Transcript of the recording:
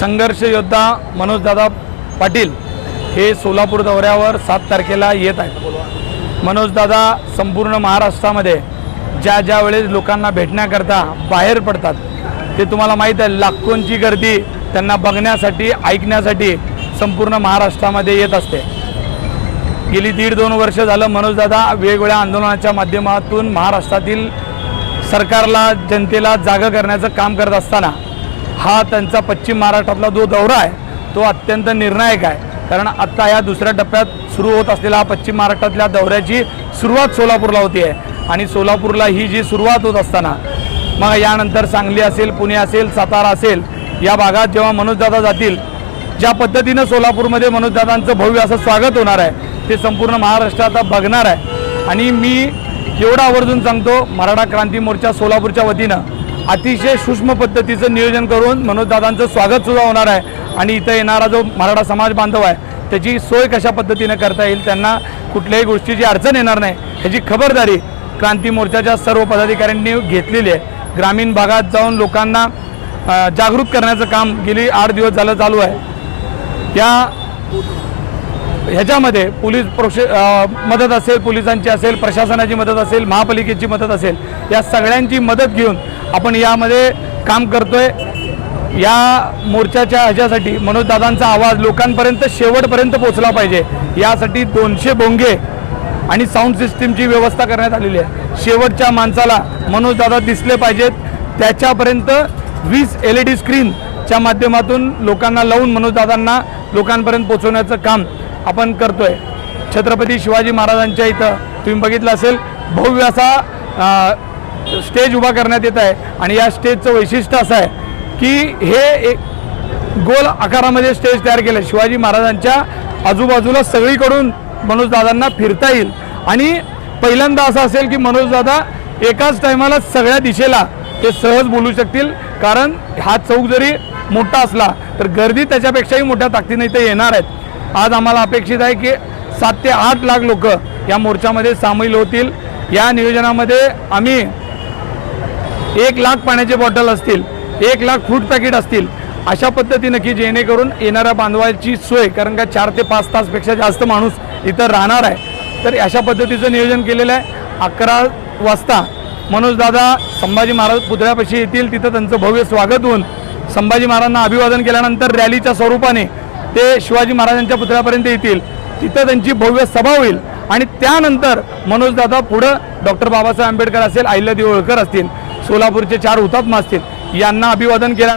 संघर्ष योद्धा मनोजदादा पाटील हे सोलापूर दौऱ्यावर सात तारखेला येत आहेत. मनोजदादा संपूर्ण महाराष्ट्रामध्ये ज्या ज्या वेळेस लोकांना भेटण्याकरता बाहेर पडतात ते तुम्हाला माहीत आहे लाखोंची गर्दी त्यांना बघण्यासाठी ऐकण्यासाठी संपूर्ण महाराष्ट्रामध्ये येत असते. गेली दीड दोन वर्ष झालं मनोजदादा वेगवेगळ्या आंदोलनाच्या माध्यमातून महाराष्ट्रातील सरकारला जनतेला जागं करण्याचं काम करत असताना हा त्यांचा पश्चिम महाराष्ट्रातला जो दौरा आहे तो अत्यंत निर्णायक आहे. कारण आत्ता या दुसऱ्या टप्प्यात सुरू होत असलेला हा पश्चिम महाराष्ट्रातल्या दौऱ्याची सुरुवात सोलापूरला होती आहे. आणि सोलापूरला ही जी सुरुवात होत असताना मग यानंतर सांगली असेल पुणे असेल सातारा असेल या भागात जेव्हा मनोजदादा जातील ज्या पद्धतीनं सोलापूरमध्ये मनोजदादांचं भव्य असं स्वागत होणार आहे ते संपूर्ण महाराष्ट्र आता बघणार आहे. आणि मी एवढं आवर्जून सांगतो मराठा क्रांती मोर्चा सोलापूरच्या वतीनं अतिशय सूक्ष्म पद्धतीचं नियोजन करून मनोजदादांचं स्वागत सुद्धा होणार आहे. आणि इथं येणारा जो मराठा समाज बांधव आहे त्याची सोय कशा पद्धतीनं करता येईल त्यांना कुठल्याही गोष्टीची अडचण येणार नाही. ह्याची खबरदारी क्रांती मोर्चाच्या सर्व पदाधिकाऱ्यांनी घेतलेली आहे. ग्रामीण भागात जाऊन लोकांना जागृत करण्याचं काम गेली आठ दिवस झालं चालू आहे. या ह्याच्यामध्ये पोलीस प्रोशे मदत असेल पोलिसांची असेल प्रशासनाची मदत असेल महापालिकेची मदत असेल या सगळ्यांची मदत घेऊन आपण यामध्ये काम करतोय. या मोर्चाच्या ह्याच्यासाठी मनोजदादांचा आवाज लोकांपर्यंत शेवटपर्यंत पोहोचला पाहिजे. यासाठी दोनशे बोंगे आणि साऊंड सिस्टीमची व्यवस्था करण्यात आलेली आहे. शेवटच्या माणसाला मनोजदादा दिसले पाहिजेत. त्याच्यापर्यंत वीस एल ई डी स्क्रीनच्या माध्यमातून लोकांना लावून मनोजदादांना लोकांपर्यंत पोहोचवण्याचं काम आपण करतोय. छत्रपती शिवाजी महाराजांच्या इथं तुम्ही बघितलं असेल भव्य असा स्टेज उभा करण्यात येत आहे. आणि या स्टेजचं वैशिष्ट्य असं आहे की हे एक गोल आकारामध्ये स्टेज तयार केलं. आहे शिवाजी महाराजांच्या आजूबाजूला सगळीकडून मनोजदादांना फिरता येईल. आणि पहिल्यांदा असं असेल की मनोजदादा एकाच टायमाला सगळ्या दिशेला ते सहज बोलू शकतील. कारण हा चौक जरी मोठा असला तर गर्दी त्याच्यापेक्षाही मोठ्या ताकदीने इथे येणार आहेत. आज आम्हाला अपेक्षित आहे की सात ते आठ लाख लोक या मोर्चामध्ये सामील होतील. या नियोजनामध्ये आम्ही एक लाख पाण्याचे बॉटल असतील एक लाख फ्रूट पॅकेट असतील अशा पद्धतीनं की जेणेकरून येणाऱ्या बांधवाची सोय कारण का चार ते पाच तासपेक्षा जास्त माणूस इथं राहणार आहे. तर अशा पद्धतीचं नियोजन केलेलं आहे. अकरा वाजता मनोजदादा संभाजी महाराज पुतळ्यापाशी येतील तिथं त्यांचं भव्य स्वागत होऊन संभाजी महाराजांना अभिवादन केल्यानंतर रॅलीच्या स्वरूपाने ते शिवाजी महाराजांच्या पुतळ्यापर्यंत येतील. तिथं त्यांची भव्य सभा होईल. आणि त्यानंतर मनोजदादा पुढं डॉक्टर बाबासाहेब आंबेडकर असेल अहिल्यादेवी होळकर असतील. सोलापूरचे चार हुतात्मा असतील यांना अभिवादन केलं